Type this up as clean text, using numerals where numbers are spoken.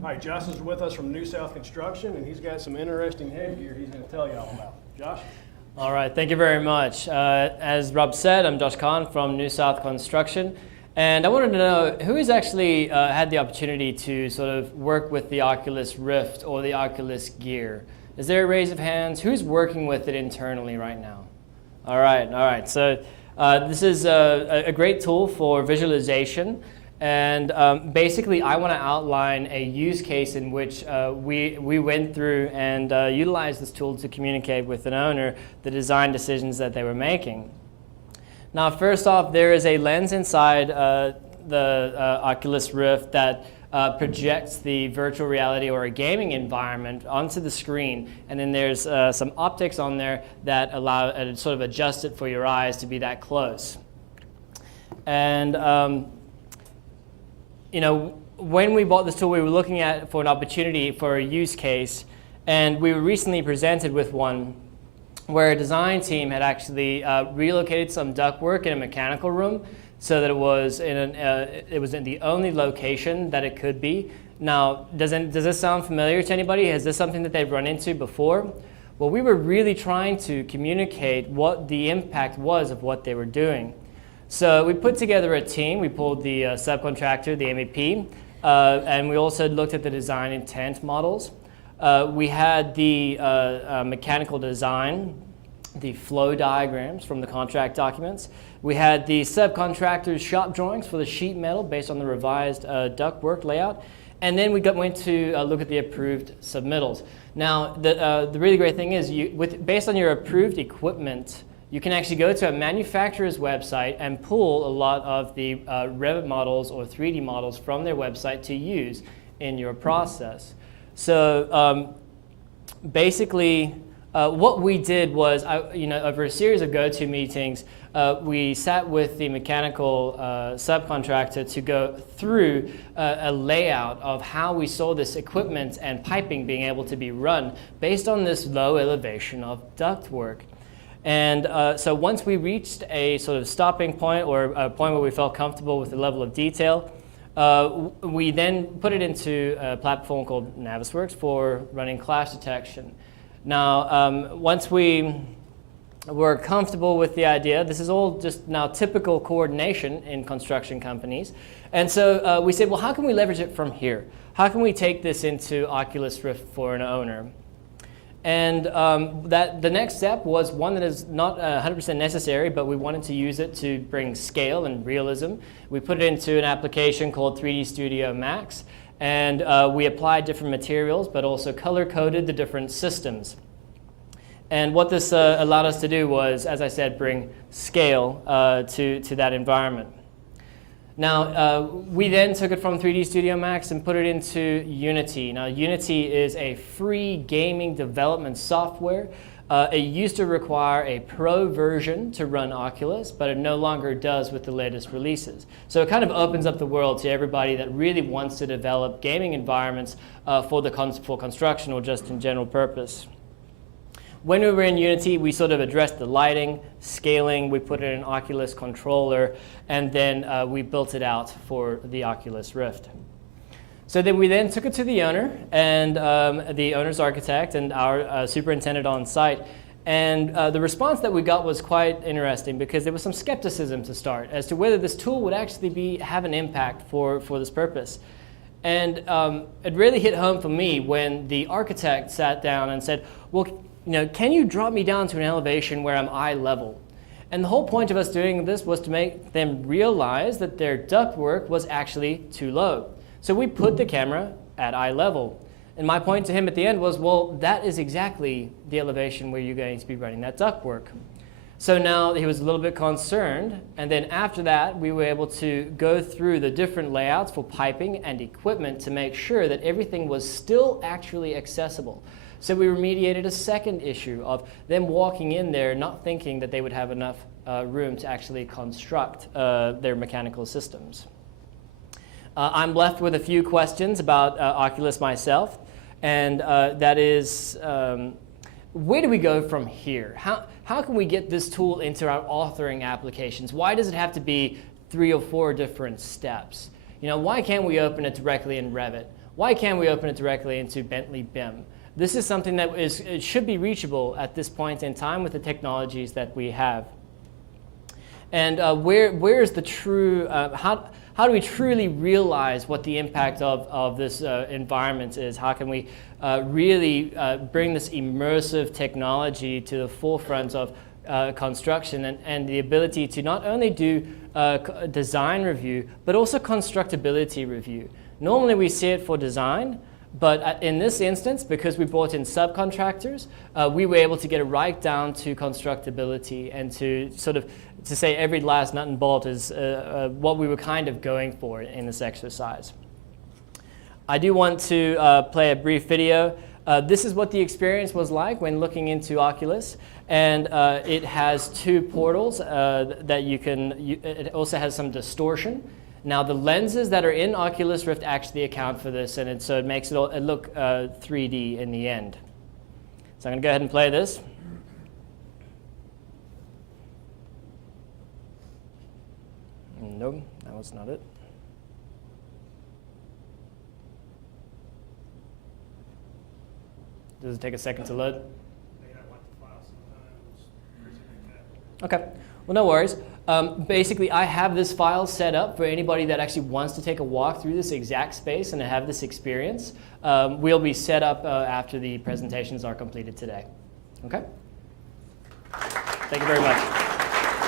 All right, Josh is with us from New South Construction, and he's got some interesting headgear he's going to tell you all about. Josh? All right, thank you very much. As Rob said, I'm Josh Cohn from New South Construction, and I wanted to know who has actually had the opportunity to sort of work with the Oculus Rift or the Oculus Gear. Is there a raise of hands? Who's working with it internally right now? All right. So this is a great tool for visualization. And basically, I want to outline a use case in which we went through and utilized this tool to communicate with an owner the design decisions that they were making. Now, first off, there is a lens inside the Oculus Rift that projects the virtual reality or a gaming environment onto the screen, and then there's some optics on there that allow sort of adjust it for your eyes to be that close. And you know, when we bought this tool, we were looking at for an opportunity for a use case, and we were recently presented with one where a design team had actually relocated some ductwork in a mechanical room so that it was in the only location that it could be. Now, does this sound familiar to anybody? Is this something that they've run into before? Well, we were really trying to communicate what the impact was of what they were doing. So we put together a team. We pulled the subcontractor, the MEP, and we also looked at the design intent models. We had the mechanical design, the flow diagrams from the contract documents. We had the subcontractor's shop drawings for the sheet metal based on the revised ductwork layout. And then we went to look at the approved submittals. Now, the really great thing is, based on your approved equipment, you can actually go to a manufacturer's website and pull a lot of the Revit models or 3D models from their website to use in your process. So basically, what we did was, over a series of go-to meetings, we sat with the mechanical subcontractor to go through a layout of how we saw this equipment and piping being able to be run based on this low elevation of ductwork. And so once we reached a sort of stopping point or a point where we felt comfortable with the level of detail, we then put it into a platform called Navisworks for running clash detection. Now, once we were comfortable with the idea, this is all just now typical coordination in construction companies. And so we said, well, how can we leverage it from here? How can we take this into Oculus Rift for an owner? And the next step was one that is not 100% necessary, but we wanted to use it to bring scale and realism. We put it into an application called 3D Studio Max, and we applied different materials, but also color-coded the different systems. And what this allowed us to do was, as I said, bring scale to that environment. Now, we then took it from 3D Studio Max and put it into Unity. Now, Unity is a free gaming development software. It used to require a pro version to run Oculus, but it no longer does with the latest releases. So it kind of opens up the world to everybody that really wants to develop gaming environments for construction or just in general purpose. When we were in Unity, we sort of addressed the lighting, scaling, we put it in an Oculus controller, and then we built it out for the Oculus Rift. So then we then took it to the owner, and the owner's architect and our superintendent on site. And the response that we got was quite interesting because there was some skepticism to start as to whether this tool would actually have an impact for this purpose. And it really hit home for me when the architect sat down and said, well, can you drop me down to an elevation where I'm eye level? And the whole point of us doing this was to make them realize that their ductwork was actually too low. So we put the camera at eye level. And my point to him at the end was, well, that is exactly the elevation where you're going to be running that ductwork. So now he was a little bit concerned, and then after that, we were able to go through the different layouts for piping and equipment to make sure that everything was still actually accessible. So we remediated a second issue of them walking in there not thinking that they would have enough room to actually construct their mechanical systems. I'm left with a few questions about Oculus myself, and that is, where do we go from here? How can we get this tool into our authoring applications? Why does it have to be 3 or 4 different steps? Why can't we open it directly in Revit? why can't we open it directly into Bentley BIM? This is something that it should be reachable at this point in time with the technologies that we have. And where is the true, how do we truly realize what the impact of this environment is? How can we really bring this immersive technology to the forefront of construction and the ability to not only do design review, but also constructability review. Normally we see it for design, but in this instance, because we brought in subcontractors, we were able to get it right down to constructability and to sort of to say every last nut and bolt is what we were kind of going for in this exercise. I do want to play a brief video. This is what the experience was like when looking into Oculus, and it has two portals that you can, it also has some distortion. Now the lenses that are in Oculus Rift actually account for this, and so it makes it look 3D in the end. So I'm going to go ahead and play this. No, that was not it. Does it take a second to load? Okay, well, no worries. Basically, I have this file set up for anybody that actually wants to take a walk through this exact space and to have this experience. We'll be set up after the presentations are completed today. Okay? Thank you very much.